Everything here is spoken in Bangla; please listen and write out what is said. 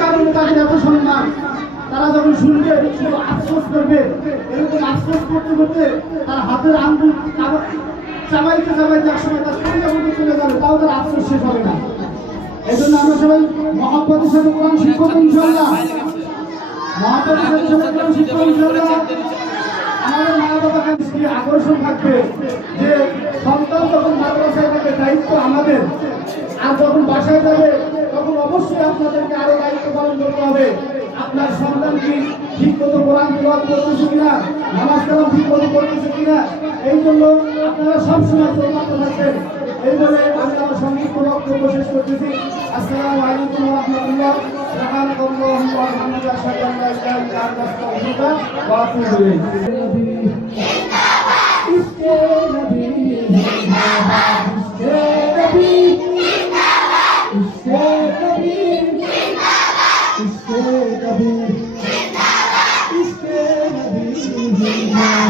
কারণে তাদের এত সম্মান। তারা যখন শুনবে শুধু আফসোস করবে, এরকম আফসোস করতে করতে তার হাতের আঙ্গুল চাবাইতে চাবাইতে একসময় তার সঙ্গে মতো চলে যাবে, তাও তার আফসোস শেষ হবে না। এই জন্য আমরা সবাই মহব্বতের সাথে কোরআন শিক্ষক ইনশাআল্লাহ, মহব্বতের সাথে কোরআন শিক্ষক ইনশাআল্লাহ। আমাদের মা বাবাকে আকর্ষণ থাকবে যে সন্তান যখন মাদ্রাসায় যাবে দায়িত্ব আমাদের, আর যখন বাসায় যাবে তখন অবশ্যই আপনাদেরকে আরো দায়িত্ব পালন করতে হবে। আপনার সন্তান কি ঠিক মতো কোরআন তেলাওয়াত করতেছে কিনা, নামাজ কালাম ঠিক মতো করতেছে কিনা, এই জন্য আপনারা সবসময় তৈরি থাকবেন। এই বলে আমি আমার সংক্ষিপ্ত বক্তব্য শেষ করতেছি। আসসালামু আলাইকুম ওয়া রাহমাতুল্লাহ। সুবহানাল্লাহি ওয়া বিহামদিহি আশহাদু আন লা ইলাহা ইল্লা আনতা আস্তাগফিরুকা ওয়া আতুবু ইলাইক। ইসকে নবী জিন্দাবাদ, ইসকে নবী জিন্দাবাদ, ইসকে নবী জিন্দাবাদ, ইসকে নবী জিন্দাবাদ, ইসকে নবী জিন্দাবাদ।